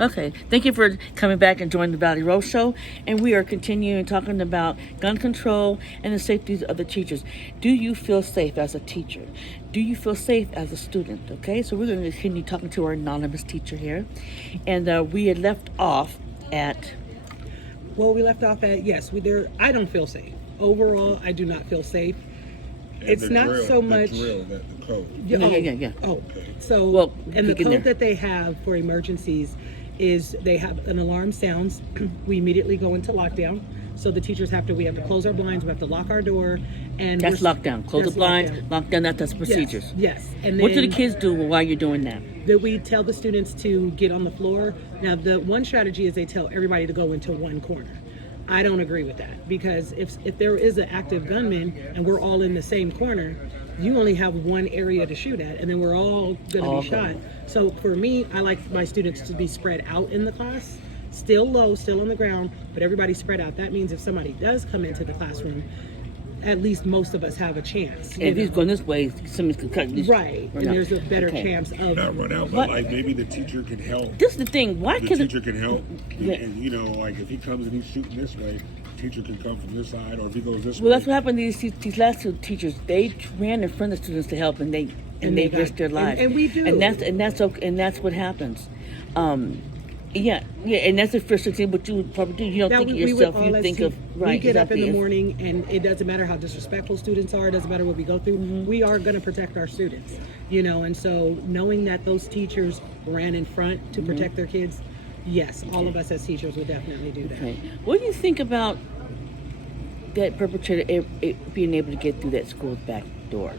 Okay, thank you for coming back and joining the Valley Road Show. And we are continuing talking about gun control and the safety of the teachers. Do you feel safe as a teacher? Do you feel safe as a student? Okay, so we're going to continue talking to our anonymous teacher here. And we had left off at... Well, we left off at, yes, I don't feel safe. Overall, I do not feel safe. And it's not drill, so much... the code. Yeah. Oh, Okay. so, Well, and the begin code there. that they have for emergencies is they have an alarm sounds. We immediately go into lockdown. So the teachers we have to close our blinds, we have to lock our door. And That's lockdown. Close the blinds, lockdown, that's procedures. Yes. And What do then the kids do while you're doing that? that we tell the students to get on the floor. Now, the one strategy is they tell everybody to go into one corner. I don't agree with that, because if there is an active gunman and we're all in the same corner, you only have one area to shoot at, and then we're all going to be shot. So for me, I like my students to be spread out in the class, still low, still on the ground, but everybody spread out. That means if somebody does come into the classroom, at least most of us have a chance. And if he's going this way, somebody's going to cut this. Right, and there's a better chance of... Not run out, but like maybe the teacher can help. This is the thing. Why The can teacher can help. Yeah. And, you know, like if he comes and he's shooting this way, the teacher can come from this side, or if he goes this way. Well, that's what happened to these last two teachers. They ran in front of the students to help, and they risked their lives. And we do. And that's okay, and that's what happens. Yeah, and that's the first thing what you would probably do. You don't think of yourself. You think of right. We get up in exactly. the morning, and it doesn't matter how disrespectful students are. It doesn't matter what we go through. Mm-hmm. We are going to protect our students, you know. And so, knowing that those teachers ran in front to protect their kids, yes, all of us as teachers would definitely do that. Okay. What do you think about that perpetrator being able to get through that school's back door?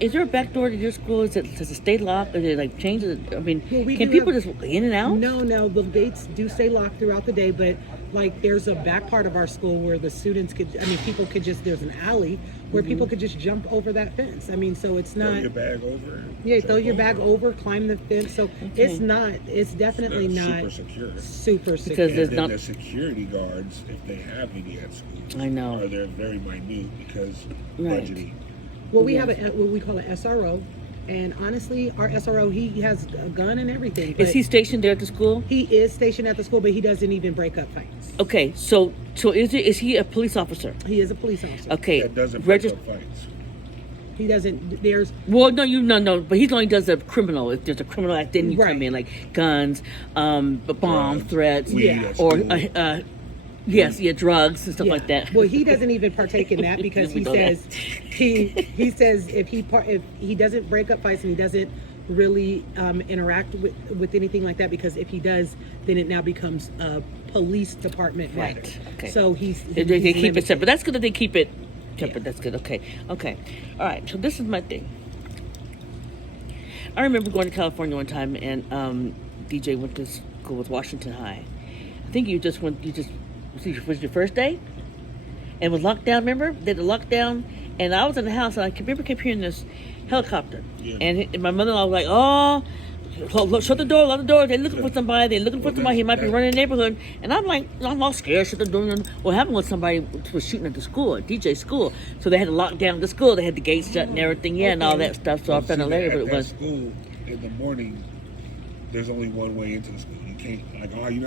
Is there a back door to your school? Does it stay locked? Or do they like change it? I mean, can people just in and out? No, the gates do stay locked throughout the day, but like there's a back part of our school where the students people could just, there's an alley where people could just jump over that fence. I mean, so it's not... Throw your bag over. Yeah, throw your bag over, climb the fence. So it's definitely not super secure. Because there's not the security guards, if they have any at school. I know. They're very minute because Right. budgeting. Well, we have what we call an SRO, and honestly, our SRO, he has a gun and everything. Is he stationed there at the school? He is stationed at the school, but he doesn't even break up fights. Okay, so is he a police officer? He is a police officer. Okay, That doesn't break up fights. He doesn't. There's no, but he only does a criminal. If there's a criminal act, then you Right. come in like guns, bomb threats, weed at or school. drugs and stuff like that. Well, he doesn't even partake in that because We he know that. says he says if he doesn't break up fights and he doesn't really interact with anything like that, because if he does, then it now becomes a police department matter. Right. Okay. So They he's keep it limited. separate. That's good that they keep it separate. Yeah. That's good. Okay. All right. So this is my thing. I remember going to California one time, and DJ went to school with Washington High. I think was your first day, and it was locked down. Remember, they had the lockdown, and I was in the house, and I kept hearing this helicopter, and my mother-in-law was like, "Oh, shut the door, lock the door. They're looking for somebody. He might be running the neighborhood." And I'm like, I'm all scared. Shut the door. What happened was somebody was shooting at the school, at DJ's school, so they had to lock down the school. They had the gates shut and everything, and all that stuff. So I found out later, but it was school in the morning. There's only one way into the school. You can't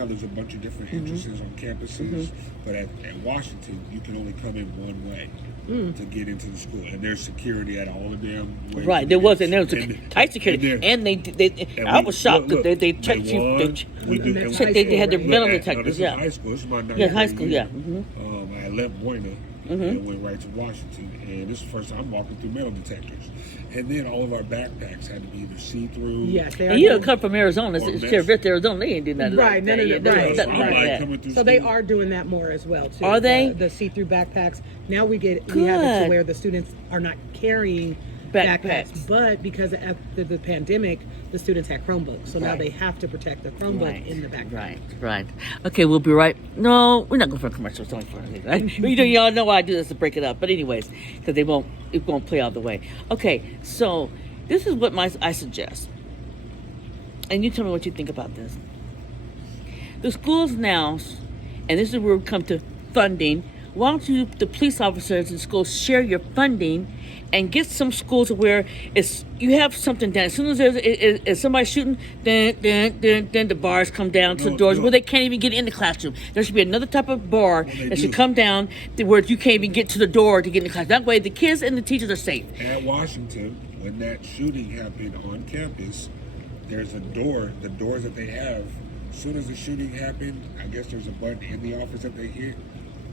there's a bunch of different entrances on campuses, but at Washington you can only come in one way to get into the school, and there's security at all the damn ways. right. There was tight security, and I was shocked because they checked you. They had their metal detectors. This is high school. This is my high school. Yeah. I left Buena and went right to Washington, and this is the first time I'm walking through metal detectors. And then all of our backpacks had to be either see-through. Yes, they are. And you don't come from Arizona. Sheriff Arizona, they ain't doing that. Right, none of that. Right. So they are doing that more as well too. Are they? The see-through backpacks. Now we have it to where the students are not carrying backpacks, but because after the pandemic, the students had Chromebooks, so now they have to protect their Chromebook in the backpack. Right. Okay, we'll be right. No, we're not going for a commercial. It's only for y'all know why I do this to break it up. But anyways, because it won't play all the way. Okay, so this is what I suggest, and you tell me what you think about this. The schools now, and this is where we come to funding. why don't you, the police officers in schools, share your funding and get some schools where you have something down. As soon as is somebody shooting, then the bars come down to the doors where they can't even get in the classroom. There should be another type of bar that should come down where you can't even get to the door to get in the class. That way the kids and the teachers are safe. At Washington, when that shooting happened on campus, there's a door, the doors that they have. As soon as the shooting happened, I guess there's a button in the office that they hit.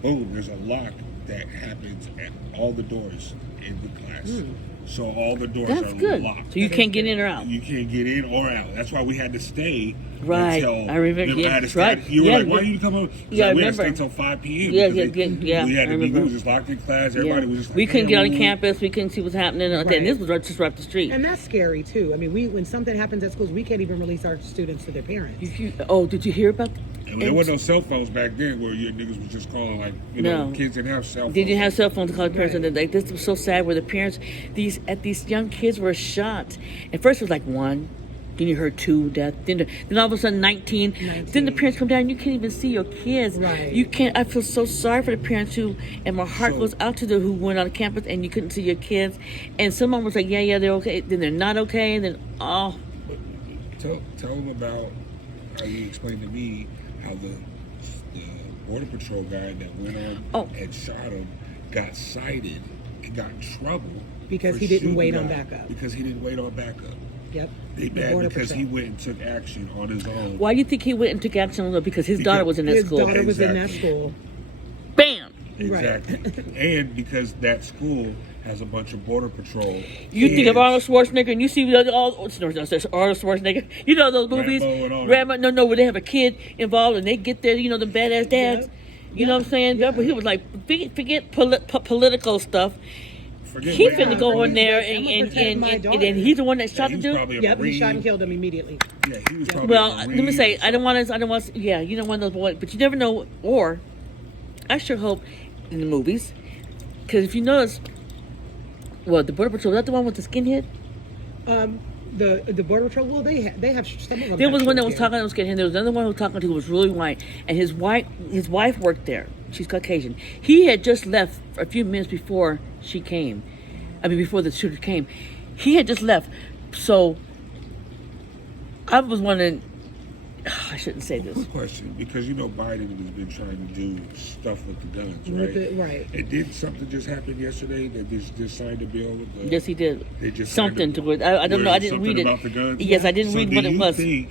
Boom, there's a lock that happens at all the doors in the class. So all the doors That's are good. locked. So you can't get in or out. You can't get in or out. That's why we had to stay Right. until I remember. we Yeah, had to stay. right. You were Yeah, like, why you come up? Yeah, We I had to stay remember. until 5 p.m. Yeah, because yeah, we had I to be. We remember. was just locked in class. Everybody was just like, we couldn't get on "Hey, campus. We couldn't see what's happening. And this was just right up the street. And that's scary too. I mean, when something happens at schools, we can't even release our students to their parents. Did you hear about? And there wasn't no cell phones back then where your niggas was just calling, like, No. kids didn't have cell phones. Did you have cell phones to call the parents? And like, this was so sad where the parents, these young kids were shot. At first it was like 1, then you heard 2 deaths, then all of a sudden 19. Then the parents come down and you can't even see your kids. Right. You can't. I feel so sorry for the parents and my heart goes out to who went on campus and you couldn't see your kids. And someone was like, yeah, they're okay. Then they're not okay. And then, Tell them about how you explained to me how the Border Patrol guy that went on and shot him got cited and got in trouble Because for he didn't shooting wait on guy. backup. Because he didn't wait on backup. Yep. They The mad Border because Patrol. he went and took action on his own. why do you think he went and took action on it? Because his daughter was in that His school. daughter was in that Exactly. school. Bam! Exactly. And because that school has a bunch of Border Patrol. You think of kids. Arnold Schwarzenegger, and you see Arnold Schwarzenegger. You know those movies, Rambo and all that. Rambo. No, where they have a kid involved, and they get there. You know the badass dads. Yep. You know what I'm saying? But he was like, forget political stuff. Forget He Rambo. finna go in there, I'ma protect my and daughter. then he's the one that shot He the was dude. probably a Yep, he Marine. shot and killed him immediately. Yeah, he was probably Well, a let Marine me say, or I don't want to. Yeah, you don't want those boys, but you never know. Or I sure hope in the movies, because if you notice, well, the Border Patrol, is that the one with the skinhead? The Border Patrol. Well, they have some of them. There was have one that short was hair. talking. I was getting. There was another one who was talking to who was really white, and his wife worked there. She's Caucasian. He had just left a few minutes before she came. I mean, before the shooter came, he had just left. So I was wondering. I shouldn't say this. Quick question, because Biden has been trying to do stuff with the guns, right? Right. And did something just happen yesterday that just signed a bill with the? Yes, he did. They just Something signed to it. I don't know. I didn't something read it. about the guns? Yes, I didn't So read do what it you was. think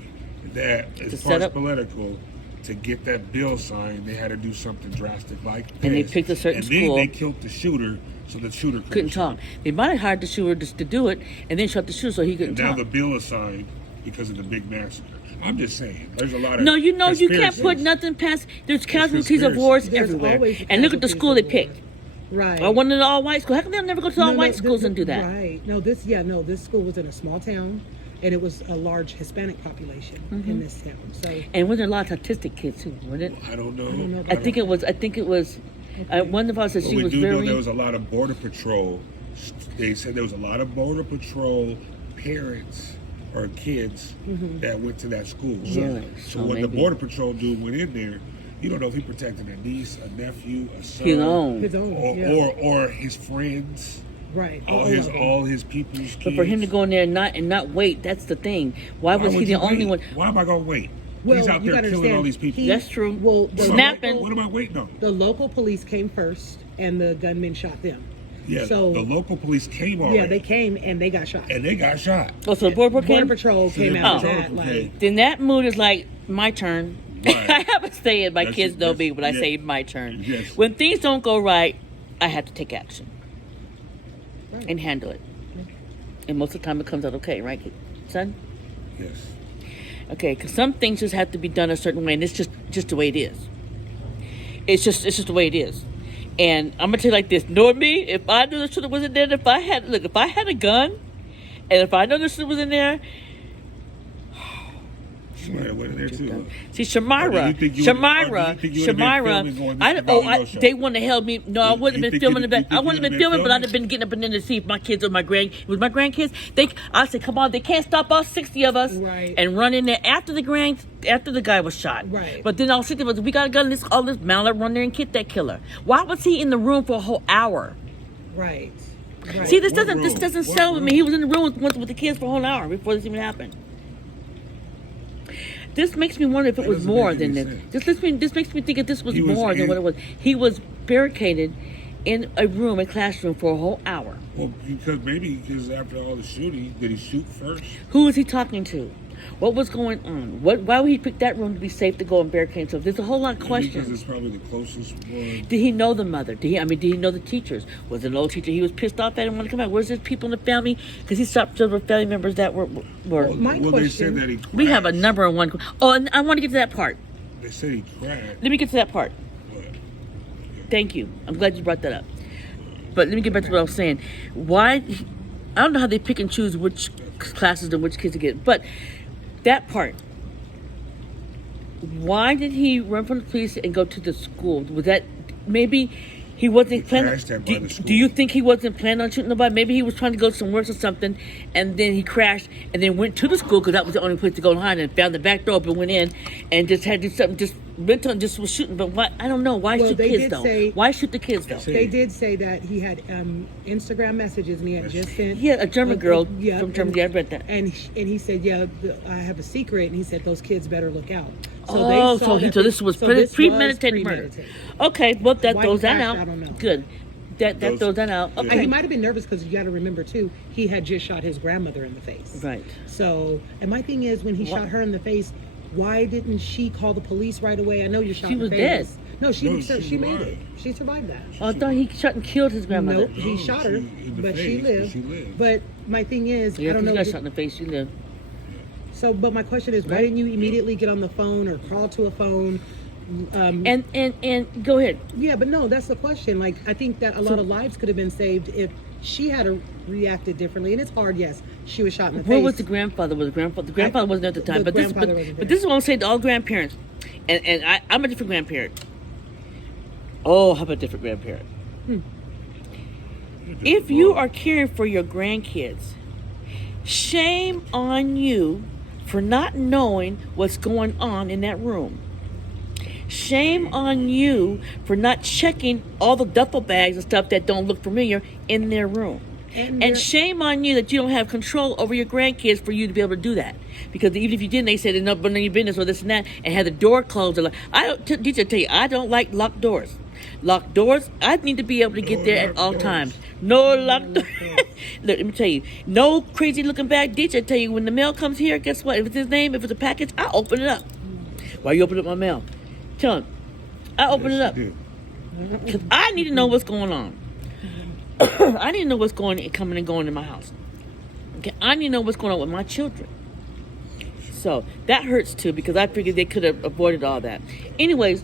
that as set far as up- political, to get that bill signed, they had to do something drastic like this? And they picked a certain and then school. they killed the shooter, so the shooter Couldn't talk. They might have hired the shooter just to do it, and then shot the shooter so he couldn't And now talk. the bill is signed because of the big massacre. I'm just saying, there's a lot of No, you can't put conspiracies. nothing past. There's casualties of conspiracy. wars There's everywhere. always And look at the casualties school of they war. picked. Right. I wanted an all-white school. How come they'll never go to all-white schools this- and do that? Right. No, this school was in a small town, and it was a large Hispanic population Mm-hmm. in this town. So And wasn't there a lot of autistic kids too, wasn't it? I don't know. don't know. I think it was. One of us said But she we was do know very. there was a lot of Border Patrol. They said there was a lot of Border Patrol parents or kids that went to that school. Really? So So when the maybe- Border Patrol dude went in there, you don't know if he protected a niece, a nephew, a son, His own. his own. or, yeah. or his friends, Right. all of them. his people's kids. But for him to go in there and not wait, that's the thing. Why was he would the you only wait? one? Why am I gonna wait? Well, He's out you there gotta killing all understand, these people. That's true. Well, What am I Snapping. waiting- What am I waiting on? the local police came first, and the gunmen shot them. Yeah, So the local police came already. yeah, they came and they got shot. and they got shot. Oh, so the Border Patrol Border came? Patrol came the out Border of that. Patrol came. Like, Then that mood is like, my turn. Right. I have a saying, my That's- kids know me when I yeah. say my turn. Yes. When things don't go right, I have to take action Right. and handle it. And most of the time it comes out okay, right, son? Yes. Okay, because some things just have to be done a certain way, and it's just the way it is. It's just the way it is. And I'm gonna tell you like this: knowing me, if I knew the shooter was in there, if I had a gun, and if I know the shooter was in there, Shamira went in there too. See, Shamira, they wouldn't have held me. No, I wouldn't have been filming the back. I wouldn't have been filming, but I'd have been getting up and in to see if my kids or my grandkids. I said, come on, they can't stop all 60 of us, Right. and run in there after the guy was shot. Right. But then all 60 of us, we got to go all this mallet, run there and get that killer. Why was he in the room for a whole hour? Right. Right. See, this What doesn't room? settle with me. He was in the room with the kids for a whole hour before this even happened. This makes me wonder if it That was doesn't more make than any this. sense. This makes me think that this was He was more than in- what it was. He was barricaded in a classroom for a whole hour. Well, because after all the shooting, did he shoot first? Who was he talking to? What was going on? Why would he pick that room to be safe to go and barricade himself? There's a whole lot of Because questions. it's probably the closest one. Did he know the mother? Did he know the teachers? Was it an old teacher he was pissed off at and wanted to come out? Was there people in the family? Because he stopped several family members that were. My Well, they question- said that he crashed. We have a number of one. Oh, and I want to get to that part. They said he crashed. Let me get to that part. But Thank you. I'm glad you brought that up. But let me get back to what I was saying. I don't know how they pick and choose which classes and which kids to get, but that part. Why did he run from the police and go to the school? Was that maybe he wasn't planning? crashed at by the school. Do you think he wasn't planning on shooting nobody? Maybe he was trying to go somewhere or something, and then he crashed and then went to the school because that was the only place to go and hide, and found the back door open, went in, and just had to do something. Just went on, just was shooting. But why? I don't know. Why Well, shoot they kids did though? say- Why shoot the kids though? See. They did say that he had Instagram messages and he had just sent. Yeah, a German girl yeah, from Germany. I read that. And he said, yeah, I have a secret, and he said those kids better look out. So this was premeditated murder. Okay, well that Why throws he that crashed, out. I don't know. Good. That Those- throws that out. yeah. Okay. And he might have been nervous because you got to remember too, he had just shot his grandmother in the face. Right. So, and my thing is, when he shot her in the face, why didn't she call the police right away? I know you're shot She in the was face. dead. No, she No, made she it. survived. She survived that. Oh, I thought he shot and killed his grandmother. Nope, he No, shot her, in the but face, she but lived. she lived. But my thing is, Yeah, I don't he know. got shot in the face. She lived. So, but my question is, why Right. didn't you immediately get on the phone or crawl to a phone? And go ahead. Yeah, but no, that's the question. Like, I think that a lot of lives could have been saved if she had reacted differently. And it's hard, yes. She was shot in the Where face. was the grandfather? The grandfather wasn't at the time. The But this, grandfather wasn't but there. this is what I'm saying to all grandparents. And I'm a different grandparent. Oh, how about different grandparent? If you are caring for your grandkids, shame on you for not knowing what's going on in that room. Shame on you for not checking all the duffel bags and stuff that don't look familiar in their room. And shame on you that you don't have control over your grandkids for you to be able to do that. Because even if you didn't, they said it's not none of your business or this and that, and had the door closed. Teacher, tell you, I don't like locked doors. Locked doors, I need to be able to get there at all times. No locked doors. Look, let me tell you, no crazy looking bag. Teacher, I tell you, when the mail comes here, guess what? If it's his name, if it's a package, I open it up. Why you open up my mail? Tell him, I open it up. Because I need to know what's going on. I need to know what's coming and going in my house. Okay, I need to know what's going on with my children. So that hurts too, because I figured they could have avoided all that. Anyways,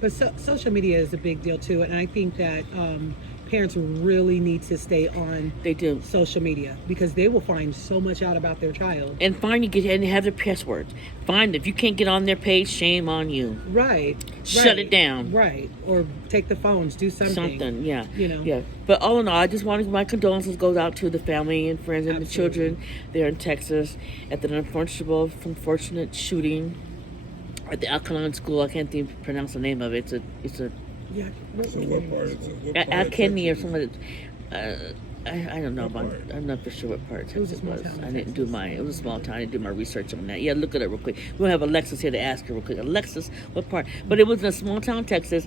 But social media is a big deal too, and I think that parents really need to stay on they do. social media because they will find so much out about their child. And and have their passwords. Find if you can't get on their page, shame on you. Right. Shut it down. Right. Or take the phones, do something. Yeah. You know. Yeah. But all in all, I just wanted my condolences goes out to the family and friends and Absolutely. the children there in Texas at the unfortunate shooting at the Alkaline School. I can't even pronounce the name of it. It's a Yeah. So what part is it? What part of Alkeny or Texas? something. I don't know about. I'm not for sure what part of It was a Texas it small was. town in I didn't do Texas. mine. It was a small town. I didn't do my research on that. Yeah, look it up real quick. We'll have Alexis here to ask her real quick. Alexis, what part? But it was in a small town, Texas.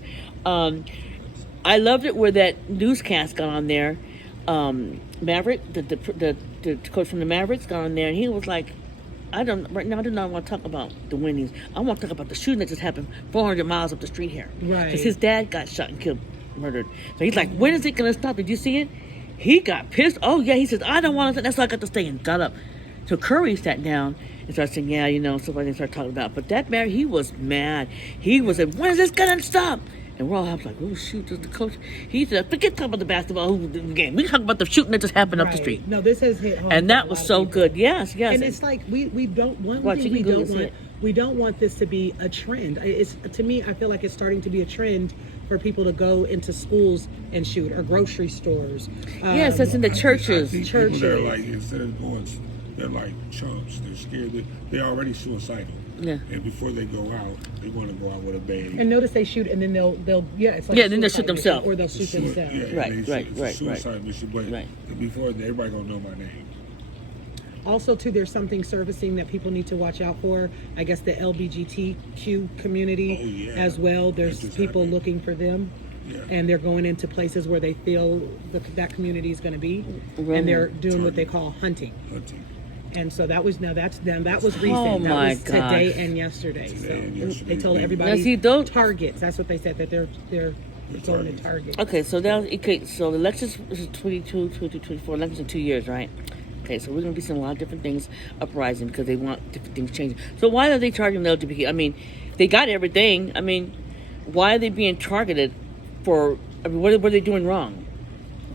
I loved it where that newscast got on there. Maverick, the coach from the Mavericks, got on there, and he was like, right now I do not want to talk about the winnings. I want to talk about the shooting that just happened 400 miles up the street here. Right. Because his dad got shot and killed, murdered. So he's like, when is it going to stop? Did you see it? He got pissed. Oh, yeah. He says, I don't want to. That's why I got to stay and got up. So Curry sat down and started saying, somebody started talking about. But that man, he was mad. He was like, when is this going to stop? And we're all like, oh shoot, does the coach? He said, forget talking about the basketball game. We talk about the shooting that just happened up the Right. street. No, this has hit home. And for that a was lot of so people. good. Yes, yes. And it's like we don't one Watch, thing you we can don't Google want it. we don't want this to be a trend. It's to me I feel like it's starting to be a trend for people to go into schools and shoot or grocery stores. Yes, that's in the churches. I think people, they're Churches. like, instead of going, they're like chumps. They're scared. They're already suicidal. Yeah. And before they go out, they want to go out with a bang. And notice they shoot and then they'll it's like Yeah, a then they'll suicide shoot themselves. mission, or they'll shoot themselves. Yeah, Right, they right, it's a right, suicide mission, but Right. before everybody gonna know my name. Also, too, there's something servicing that people need to watch out for. I guess the LGBTQ community Oh, yeah. as well. There's That just people happened. looking for them. Yeah. And they're going into places where they feel that community is going to be, Right. and they're doing what they call hunting. Hunting. And so that was that was recent. Oh, that my was today gosh. and yesterday. Today and So yesterday. they told Now, everybody see, those- targets. That's what they said, that they're going to targets. target. Okay, so now, okay, so the elections is 22, 22, 24, elections in 2 years, right? Okay, so we're going to be seeing a lot of different things uprising because they want different things changing. So why are they targeting the LGBT? I mean, they got everything. I mean, why are they being targeted for, I mean, what are they doing wrong?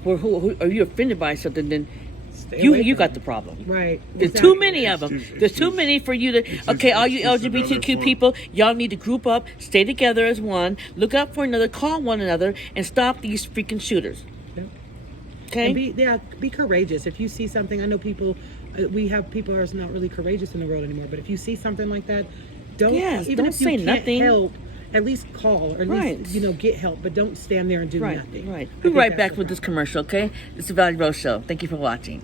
Who are you offended by something, then Stay you away you from got it. the problem. Right. There's exactly. too many of them. It's There's too just- many for you to. just- Okay, all it's you just LGBTQ another people, y'all need to group up, stay together as one, look out for another, call one another, and stop these freaking shooters. Yep. Okay. And be courageous. If you see something, I know people, we have people who are not really courageous in the world anymore. But if you see something like that, don't Yes, even don't if you say can't nothing. help, at least call or at Right. least get help. But don't stand there and do Right. nothing. Right. I We'll think be right that's back the with this commercial. Okay. This is the Valley Rose Show. Thank you for watching.